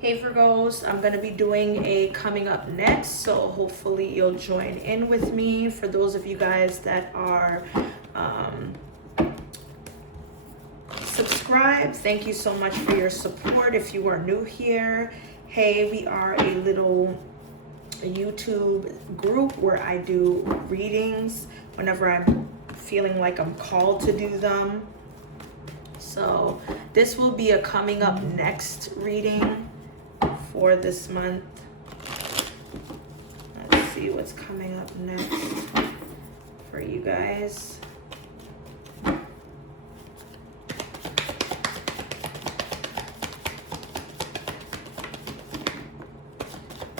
Hey Virgos, I'm going to be doing a coming up next, so hopefully you'll join in with me. For those of you guys that are subscribed, thank you so much for your support. If you are new here, hey, we are a little YouTube group where I do readings whenever I'm feeling like I'm called to do them. So this will be a coming up next reading for this month. Let's see what's coming up next for you guys.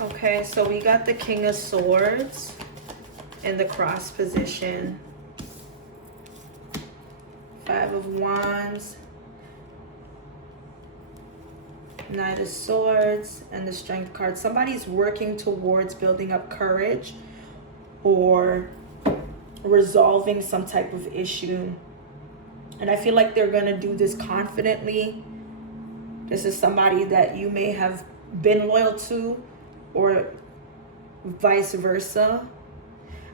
Okay, so we got the King of Swords in the cross position. Five of Wands, Knight of Swords, and the Strength card. Somebody's working towards building up courage or resolving some type of issue. And I feel like they're going to do this confidently. This is somebody that you may have been loyal to or vice versa.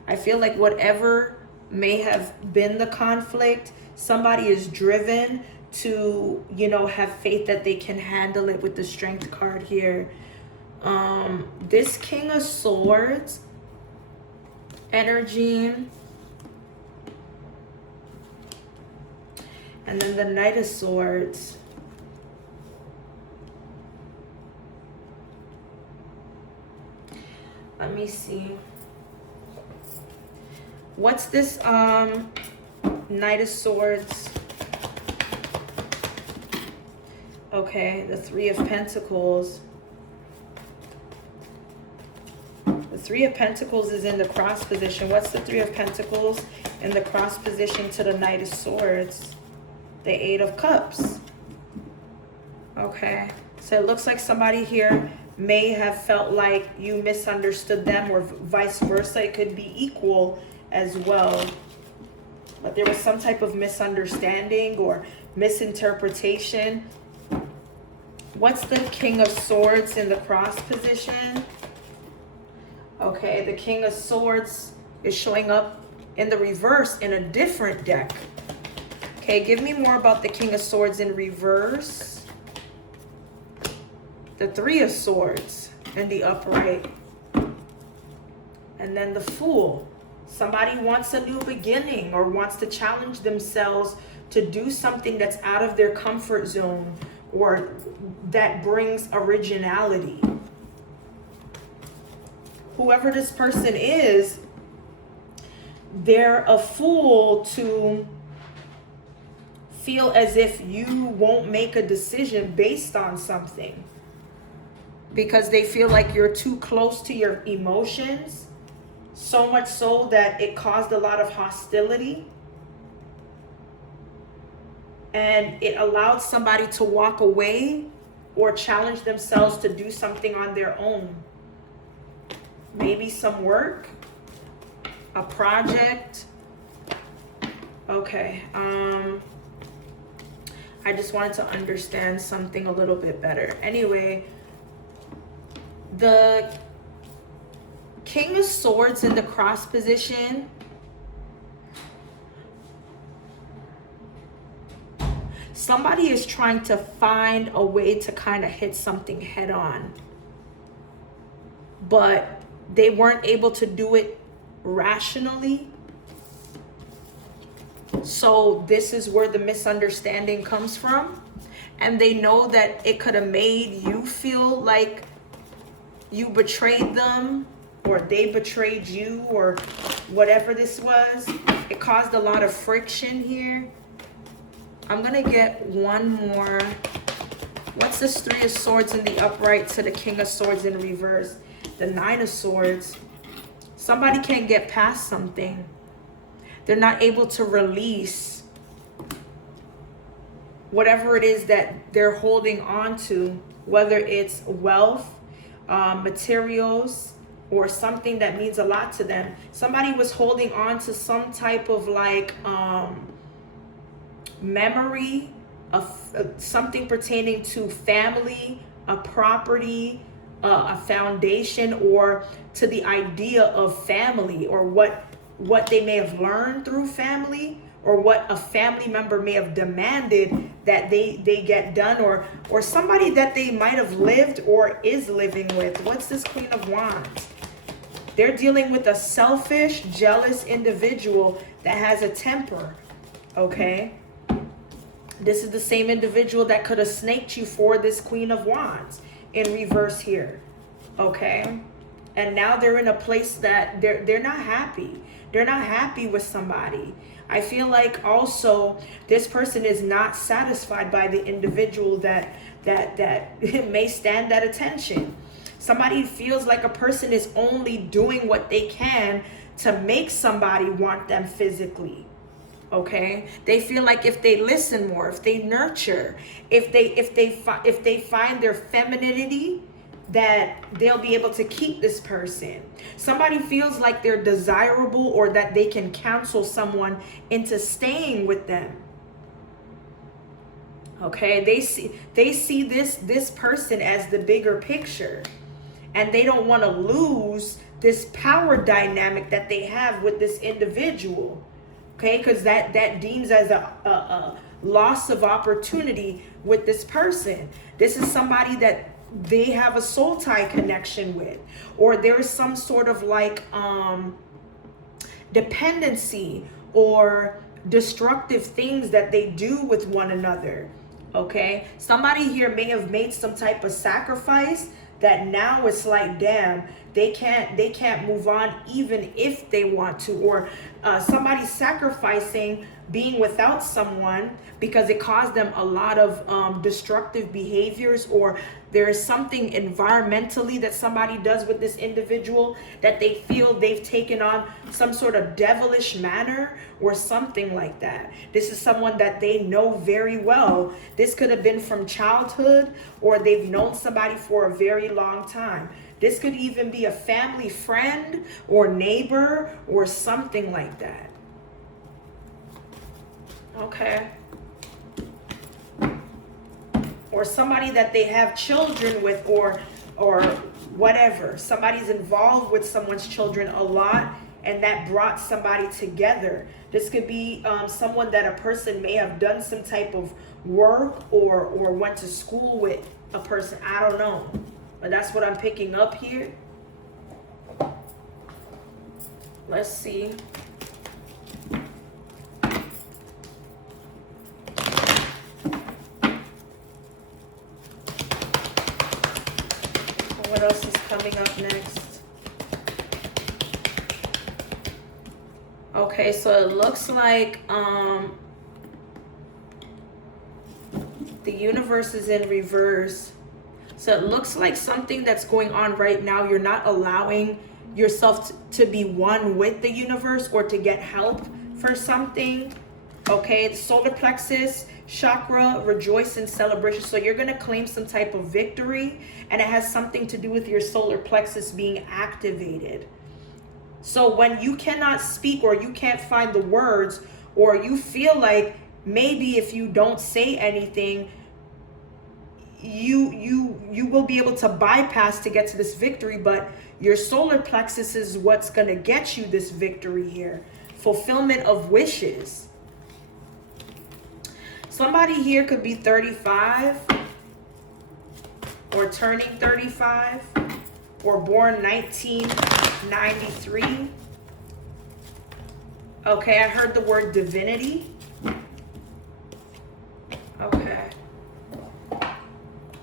I feel like whatever may have been the conflict, somebody is driven to, you know, have faith that they can handle it with the Strength card here. This King of Swords energy, and then the Knight of Swords. Let me see. What's this Knight of Swords? Okay, the Three of Pentacles. The Three of Pentacles is in the cross position. What's the Three of Pentacles in the cross position to the Knight of Swords? The Eight of Cups. Okay, so it looks like somebody here may have felt like you misunderstood them, or vice versa. It could be equal as well. But there was some type of misunderstanding or misinterpretation. What's the King of Swords in the cross position? Okay, the King of Swords is showing up in the reverse in a different deck. Okay, give me more about the King of Swords in reverse. The Three of Swords in the upright. And then the Fool. Somebody wants a new beginning or wants to challenge themselves to do something that's out of their comfort zone or that brings originality. Whoever this person is, they're a fool to feel as if you won't make a decision based on something because they feel like you're too close to your emotions, so much so that it caused a lot of hostility. And it allowed somebody to walk away or challenge themselves to do something on their own. Maybe some work, a project. Okay, I just wanted to understand something a little bit better. Anyway, the King of Swords in the cross position. Somebody is trying to find a way to kind of hit something head on, but they weren't able to do it rationally. So this is where the misunderstanding comes from. And they know that it could have made you feel like you betrayed them or they betrayed you or whatever this was. It caused a lot of friction here. I'm going to get one more. What's this Three of Swords in the upright to the King of Swords in reverse? The Nine of Swords. Somebody can't get past something. They're not able to release whatever it is that they're holding on to, whether it's wealth, materials, or something that means a lot to them. Somebody was holding on to some type of like memory of something pertaining to family a property, a foundation, or to the idea of family, or what they may have learned through family, or what a family member may have demanded that they get done, or somebody that they might have lived or is living with. What's this Queen of Wands? They're dealing with a selfish, jealous individual that has a temper, okay? This is the same individual that could have snaked you for this Queen of Wands in reverse here, okay? And now they're in a place that they're not happy. They're not happy with somebody. I feel like also this person is not satisfied by the individual that may stand at attention. Somebody feels like a person is only doing what they can to make somebody want them physically. Okay, they feel like if they listen more, if they nurture, if they find their femininity, that they'll be able to keep this person. Somebody feels like they're desirable, or that they can counsel someone into staying with them. Okay, they see this person as the bigger picture, and they don't want to lose this power dynamic that they have with this individual. Okay, because that deems as a loss of opportunity with this person. This is somebody that they have a soul tie connection with, or there is some sort of like dependency or destructive things that they do with one another. Okay, somebody here may have made some type of sacrifice that now it's like, damn, they can't move on even if they want to, or somebody sacrificing being without someone because it caused them a lot of destructive behaviors, or there is something environmentally that somebody does with this individual that they feel they've taken on some sort of devilish manner or something like that. This is someone that they know very well. This could have been from childhood, or they've known somebody for a very long time. This could even be a family friend or neighbor or something like that. Okay. Or somebody that they have children with, or whatever. Somebody's involved with someone's children a lot, and that brought somebody together. This could be someone that a person may have done some type of work or went to school with a person. I don't know. But that's what I'm picking up here. Let's see. What else is coming up next? Okay, so it looks like the universe is in reverse. So it looks like something that's going on right now, you're not allowing yourself to be one with the universe or to get help for something. Okay, the solar plexus chakra, rejoice in celebration. So you're going to claim some type of victory, and it has something to do with your solar plexus being activated. So when you cannot speak, or you can't find the words, or you feel like maybe if you don't say anything, you will be able to bypass to get to this victory, but your solar plexus is what's going to get you this victory here. Fulfillment of wishes. Somebody here could be 35 or turning 35 or born 1993. Okay, I heard the word divinity. Okay.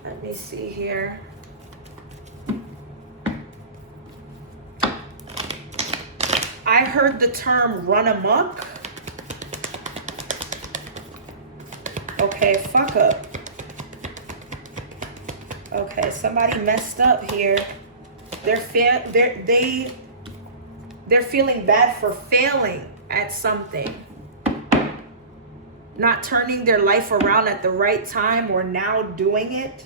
Let me see here. I heard the term run amok. Okay, fuck up. Okay, somebody messed up here. They're feeling bad for failing at something. Not turning their life around at the right time, or now doing it.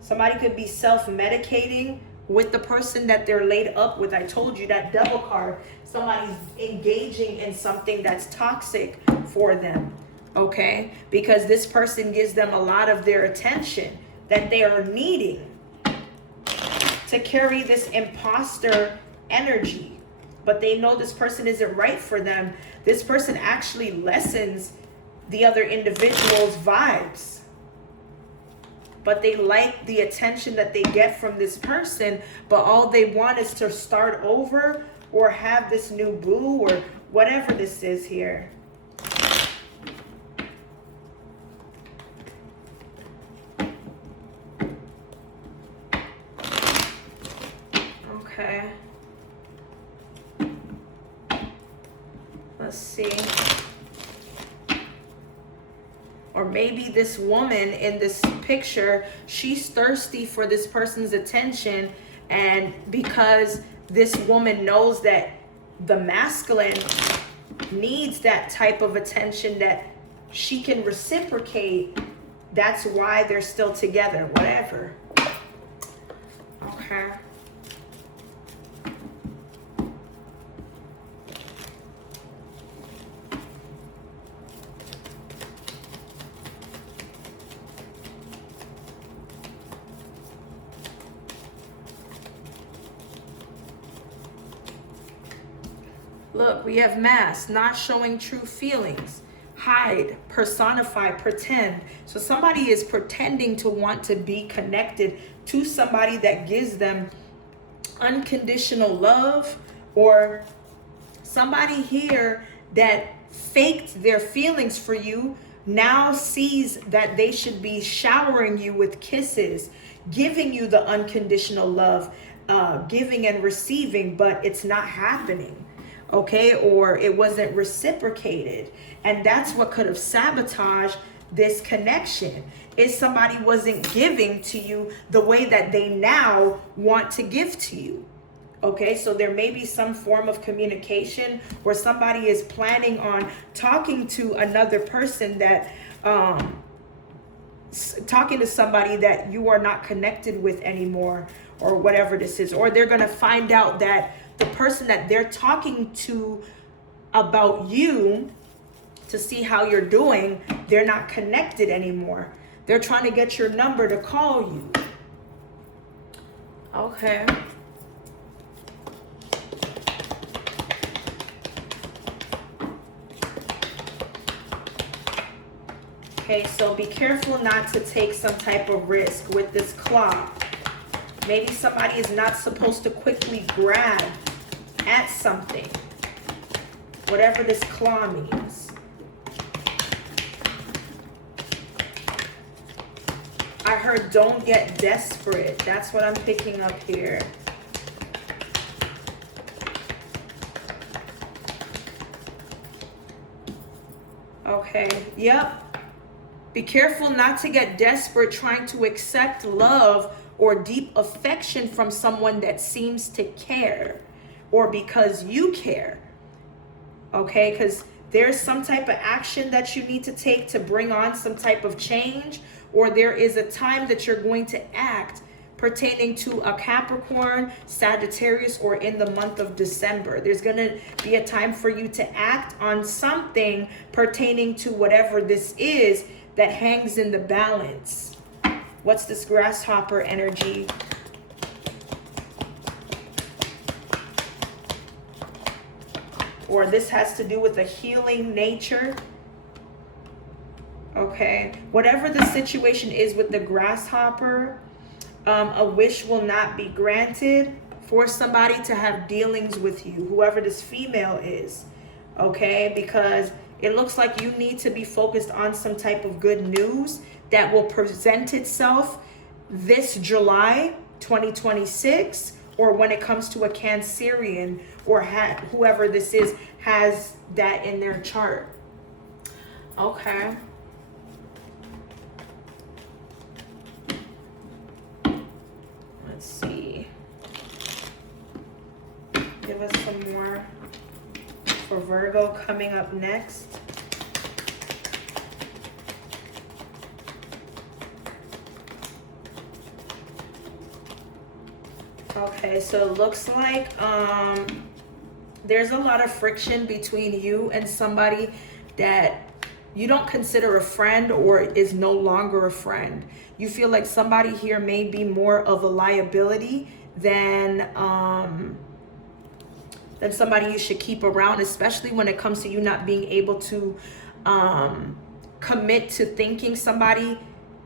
Somebody could be self-medicating with the person that they're laid up with. I told you that Devil card. Somebody's engaging in something that's toxic for them. Okay? Because this person gives them a lot of their attention. that they are needing to carry this imposter energy. But they know this person isn't right for them. This person actually lessens the other individual's vibes. But they like the attention that they get from this person, but all they want is to start over or have this new boo or whatever this is here. Okay. Let's see. Or maybe this woman in this picture, she's thirsty for this person's attention, and because this woman knows that the masculine needs that type of attention that she can reciprocate, that's why they're still together, whatever. Okay. Look, we have mask, not showing true feelings. Hide, personify, pretend. So somebody is pretending to want to be connected to somebody that gives them unconditional love, or somebody here that faked their feelings for you now sees that they should be showering you with kisses, giving you the unconditional love, giving and receiving, but it's not happening. Okay, or it wasn't reciprocated. And that's what could have sabotaged this connection, is somebody wasn't giving to you the way that they now want to give to you. Okay, so there may be some form of communication where somebody is planning on talking to another person that, talking to somebody that you are not connected with anymore, or whatever this is. Or they're going to find out that the person that they're talking to about you to see how you're doing, they're not connected anymore. They're trying to get your number to call you. Okay. Okay, so be careful not to take some type of risk with this clock. Maybe somebody is not supposed to quickly grab at something, whatever this claw means. I heard don't get desperate. That's what I'm picking up here. Okay, yep. Be careful not to get desperate trying to accept love or deep affection from someone that seems to care, or because you care. Okay, because there's some type of action that you need to take to bring on some type of change, or there is a time that you're going to act pertaining to a Capricorn, Sagittarius, or in the month of December. There's going to be a time for you to act on something pertaining to whatever this is that hangs in the balance. What's this grasshopper energy? Or this has to do with a healing nature. Okay. Whatever the situation is with the grasshopper, a wish will not be granted for somebody to have dealings with you, whoever this female is. Okay. Because it looks like you need to be focused on some type of good news that will present itself this July 2026, or when it comes to a Cancerian, or whoever this is has that in their chart. Okay. Let's see. Give us some more for Virgo coming up next. Okay, so it looks like there's a lot of friction between you and somebody that you don't consider a friend or is no longer a friend. You feel like somebody here may be more of a liability than somebody you should keep around, especially when it comes to you not being able to commit to thinking somebody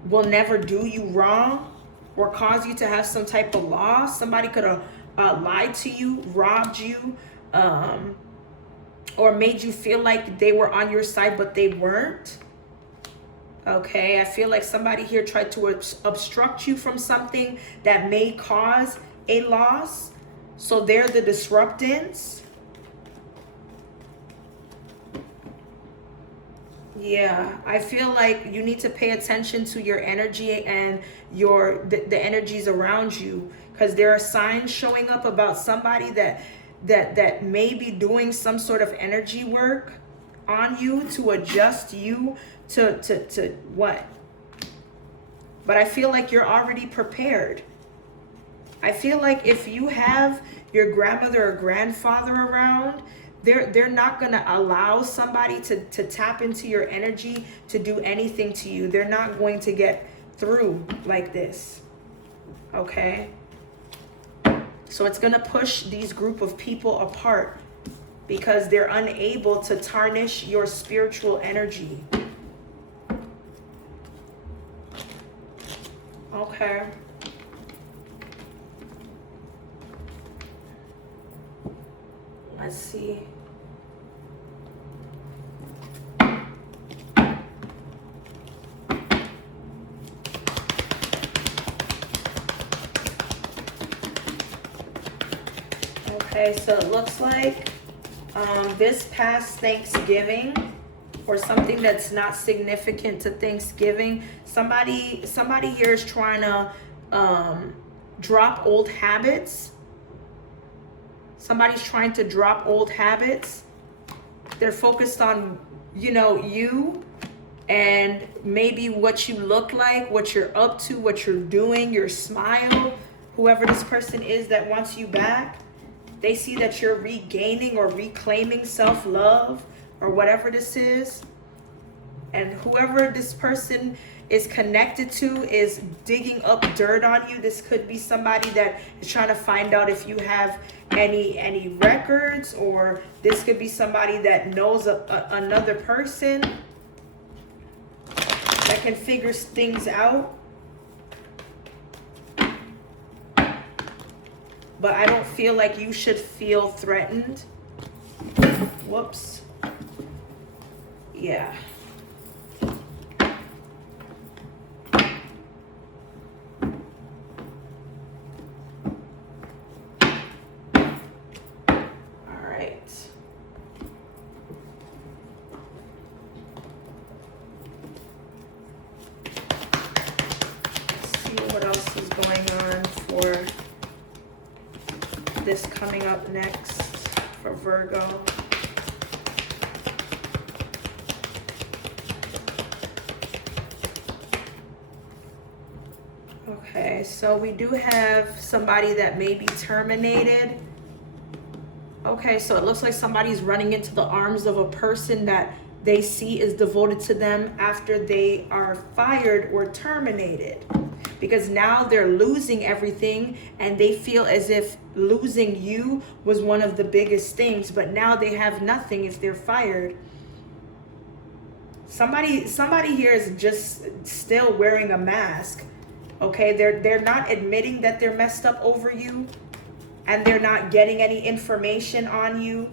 will never do you wrong or cause you to have some type of loss. Somebody could have lied to you, robbed you, or made you feel like they were on your side, but they weren't. Okay, I feel like somebody here tried to obstruct you from something that may cause a loss. So they're the disruptants. Yeah, I feel like you need to pay attention to your energy and the energies around you, because there are signs showing up about somebody that may be doing some sort of energy work on you to adjust you to what? But I feel like you're already prepared. I feel like if you have your grandmother or grandfather around, they're not going to allow somebody to tap into your energy to do anything to you. They're not going to get through like this. Okay? So it's going to push these group of people apart because they're unable to tarnish your spiritual energy. Okay. Let's see. Okay, so it looks like this past Thanksgiving, or something that's not significant to Thanksgiving, somebody here is trying to drop old habits. Somebody's trying to drop old habits. They're focused on, you and maybe what you look like, what you're up to, what you're doing, your smile. Whoever this person is that wants you back, they see that you're regaining or reclaiming self-love or whatever this is. And whoever this person is connected to is digging up dirt on you. This could be somebody that is trying to find out if you have any records, or this could be somebody that knows another person that can figure things out. But I don't feel like you should feel threatened. Whoops. Yeah. This coming up next for Virgo. Okay, so we do have somebody that may be terminated. Okay, so it looks like somebody's running into the arms of a person that they see is devoted to them after they are fired or terminated. Because now they're losing everything and they feel as if losing you was one of the biggest things, but now they have nothing if they're fired. Somebody here is just still wearing a mask. Okay, they're not admitting that they're messed up over you, and they're not getting any information on you.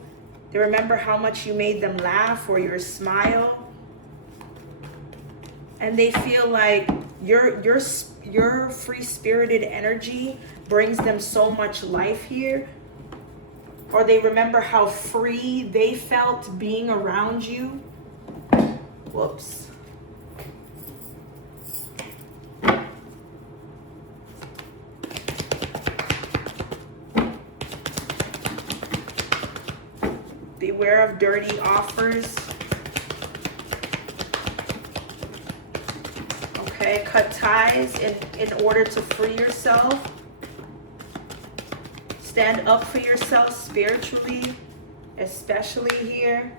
They remember how much you made them laugh or your smile, and they feel like your free-spirited energy brings them so much life here. Or they remember how free they felt being around you. Whoops. Beware of dirty offers. Okay, cut ties in order to free yourself. Stand up for yourself spiritually, especially here.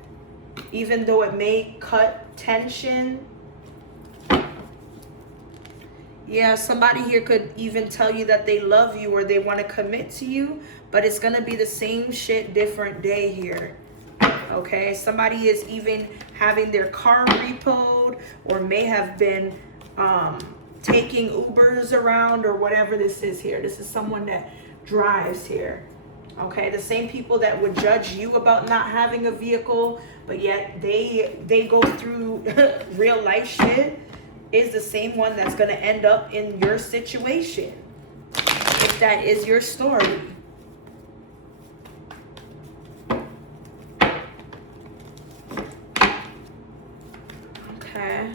Even though it may cut tension. Yeah, somebody here could even tell you that they love you or they want to commit to you, but it's going to be the same shit, different day here. Okay, somebody is even having their car repoed or may have been taking Ubers around or whatever this is here. This is someone that drives here. Okay, the same people that would judge you about not having a vehicle, but yet they go through real life shit, is the same one that's going to end up in your situation, if that is your story. Okay.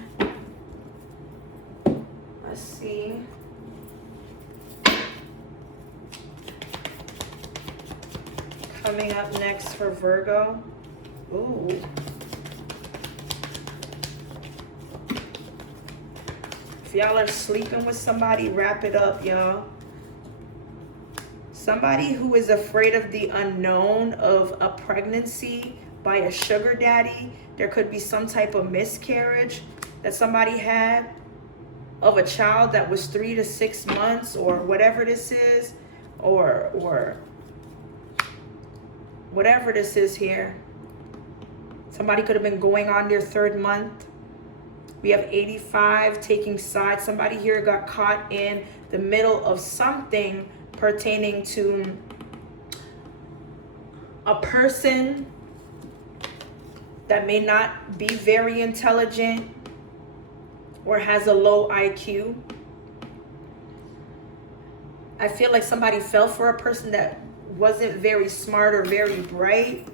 Let's see. Coming up next for Virgo. Ooh. If y'all are sleeping with somebody, wrap it up, y'all. Somebody who is afraid of the unknown of a pregnancy by a sugar daddy. There could be some type of miscarriage that somebody had of a child that was 3 to 6 months or whatever this is, or whatever this is here. Somebody could have been going on their 3rd month. We have 85 taking sides. Somebody here got caught in the middle of something pertaining to a person that may not be very intelligent or has a low IQ. I feel like somebody fell for a person that wasn't very smart or very bright,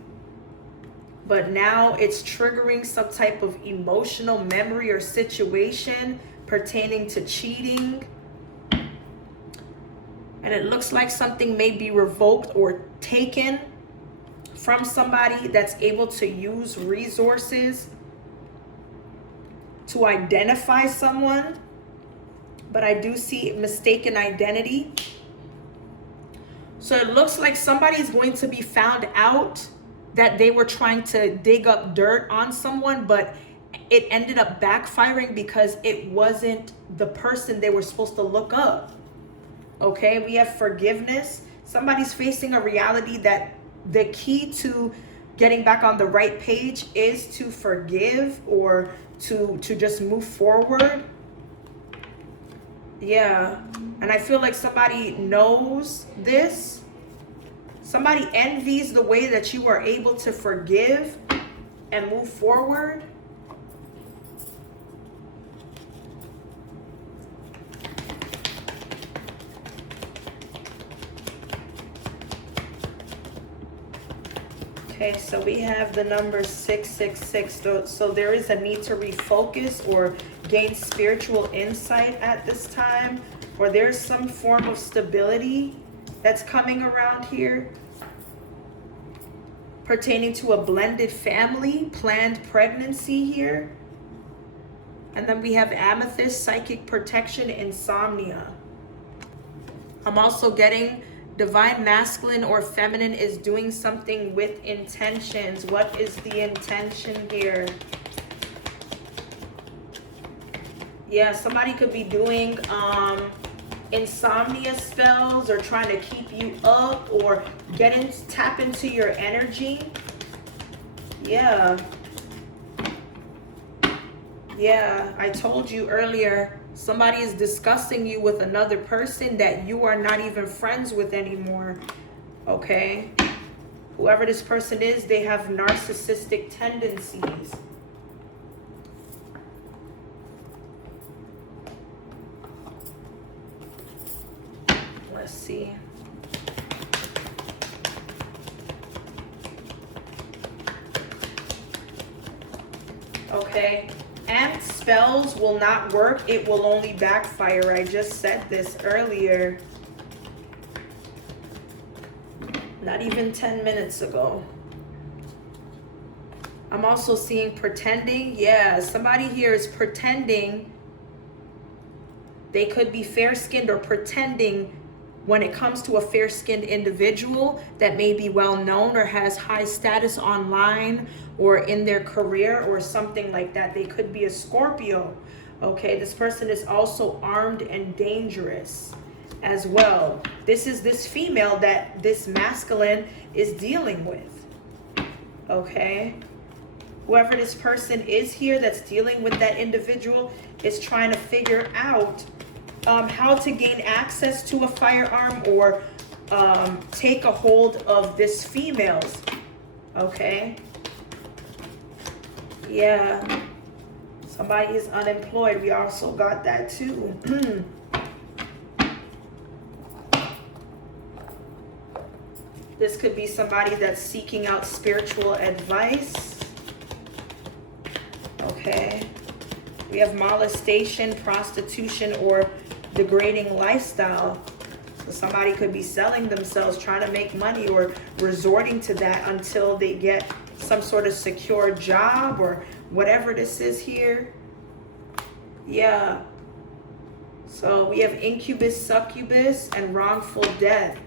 but now it's triggering some type of emotional memory or situation pertaining to cheating. And it looks like something may be revoked or taken from somebody that's able to use resources to identify someone. But I do see mistaken identity. So it looks like somebody's going to be found out that they were trying to dig up dirt on someone, but it ended up backfiring because it wasn't the person they were supposed to look up. Okay, we have forgiveness. Somebody's facing a reality that the key to getting back on the right page is to forgive or to just move forward. Yeah, and I feel like somebody knows this. Somebody envies the way that you are able to forgive and move forward. Okay, so we have the number 666. So there is a need to refocus or gain spiritual insight at this time, or there's some form of stability that's coming around here pertaining to a blended family, planned pregnancy here. And then we have amethyst, psychic protection, insomnia. I'm also getting divine masculine or feminine is doing something with intentions. What is the intention here? Yeah, somebody could be doing insomnia spells or trying to keep you up or tap into your energy. Yeah, I told you earlier, somebody is discussing you with another person that you are not even friends with anymore. Okay, whoever this person is, they have narcissistic tendencies. Let's see. Okay, and spells will not work. It will only backfire. I just said this earlier. Not even 10 minutes ago. I'm also seeing pretending. Yeah, somebody here is pretending. They could be fair-skinned or pretending when it comes to a fair-skinned individual that may be well known or has high status online or in their career or something like that. They could be a Scorpio. Okay, this person is also armed and dangerous as well. This is this female that this masculine is dealing with. Okay, whoever this person is here that's dealing with that individual is trying to figure out how to gain access to a firearm or take a hold of this female's. Okay. Yeah. Somebody is unemployed. We also got that too. This could be somebody that's seeking out spiritual advice. Okay. We have molestation, prostitution, or degrading lifestyle. So somebody could be selling themselves, trying to make money, or resorting to that until they get some sort of secure job or whatever this is here. Yeah. So we have incubus, succubus, and wrongful death.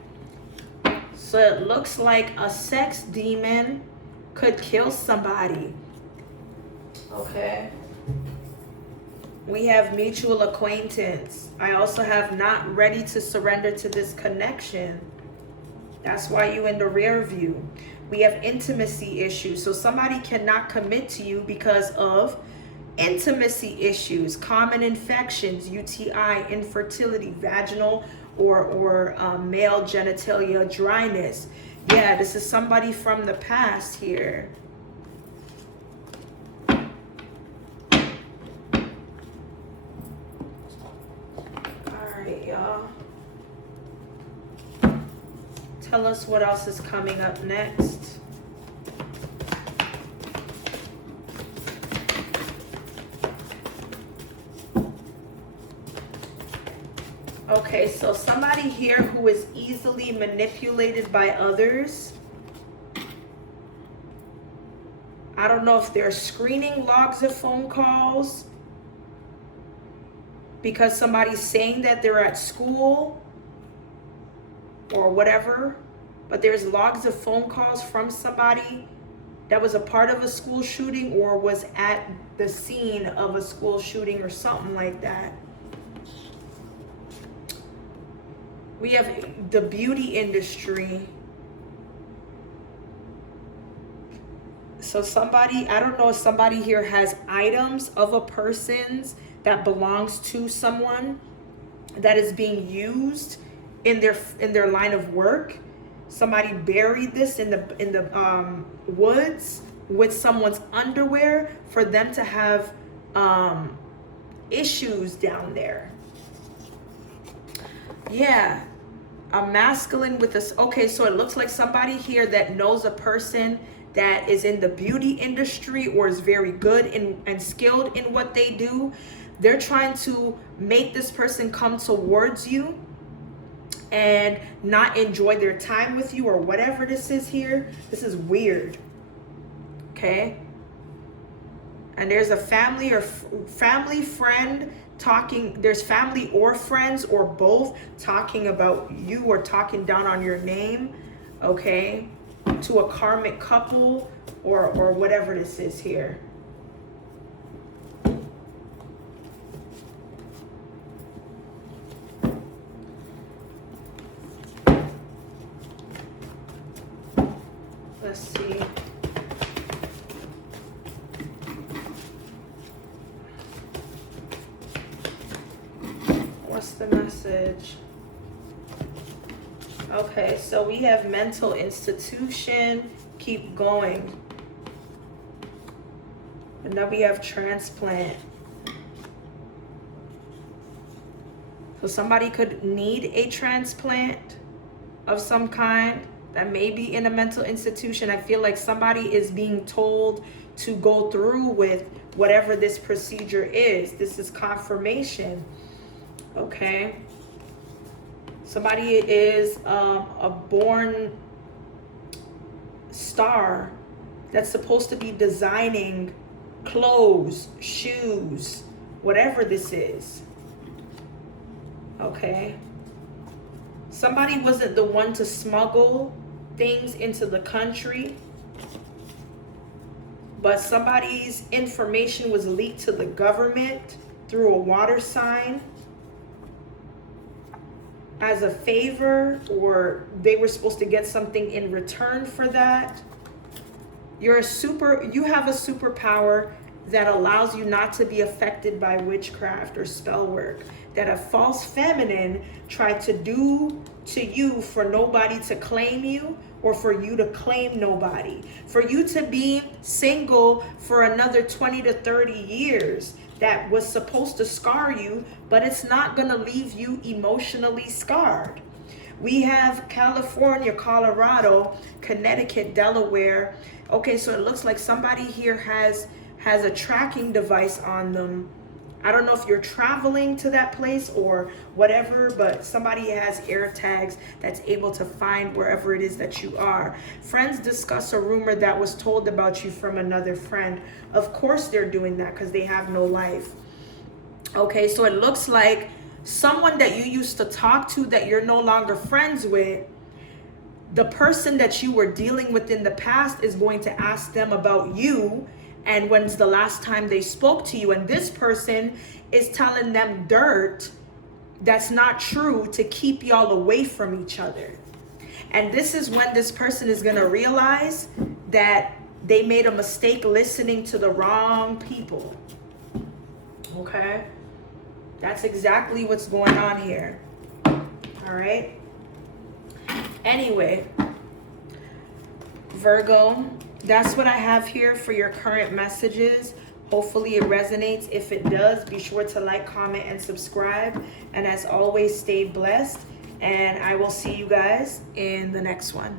So it looks like a sex demon could kill somebody. Okay. We have mutual acquaintance. I also have not ready to surrender to this connection. That's why you in the rear view. We have intimacy issues. So somebody cannot commit to you because of intimacy issues, common infections, UTI, infertility, vaginal or male genitalia dryness. Yeah, this is somebody from the past here. Y'all, tell us what else is coming up next. Okay, so somebody here who is easily manipulated by others. I don't know if they're screening logs of phone calls because somebody's saying that they're at school or whatever, but there's logs of phone calls from somebody that was a part of a school shooting or was at the scene of a school shooting or something like that. We have the beauty industry. So somebody, I don't know if somebody here has items of a person's that belongs to someone that is being used in their line of work. Somebody buried this in the woods with someone's underwear for them to have issues down there. Yeah, a masculine with this. Okay, so it looks like somebody here that knows a person that is in the beauty industry or is very good and skilled in what they do. They're trying to make this person come towards you and not enjoy their time with you or whatever this is here. This is weird. Okay. And there's a family or family friend talking. There's family or friends or both talking about you or talking down on your name. Okay. To a karmic couple or whatever this is here. Let's see. What's the message? Okay, so we have mental institution, keep going. And then we have transplant. So somebody could need a transplant of some kind that may be in a mental institution. I feel like somebody is being told to go through with whatever this procedure is. This is confirmation. Okay. Somebody is a born star that's supposed to be designing clothes, shoes, whatever this is. Okay. Somebody wasn't the one to smuggle things into the country, but somebody's information was leaked to the government through a water sign as a favor, or they were supposed to get something in return for that. You have a superpower that allows you not to be affected by witchcraft or spell work that a false feminine tried to do to you for nobody to claim you, or for you to claim nobody. For you to be single for another 20 to 30 years, that was supposed to scar you, but it's not gonna leave you emotionally scarred. We have California, Colorado, Connecticut, Delaware. Okay, so it looks like somebody here has a tracking device on them. I don't know if you're traveling to that place or whatever, but somebody has air tags that's able to find wherever it is that you are. Friends discuss a rumor that was told about you from another friend. Of course they're doing that because they have no life. Okay, so it looks like someone that you used to talk to that you're no longer friends with, the person that you were dealing with in the past is going to ask them about you and when's the last time they spoke to you. And this person is telling them dirt that's not true to keep y'all away from each other. And this is when this person is going to realize that they made a mistake listening to the wrong people. Okay? That's exactly what's going on here. All right? Anyway, Virgo, that's what I have here for your current messages. Hopefully it resonates. If it does, be sure to like, comment, and subscribe. And as always, stay blessed. And I will see you guys in the next one.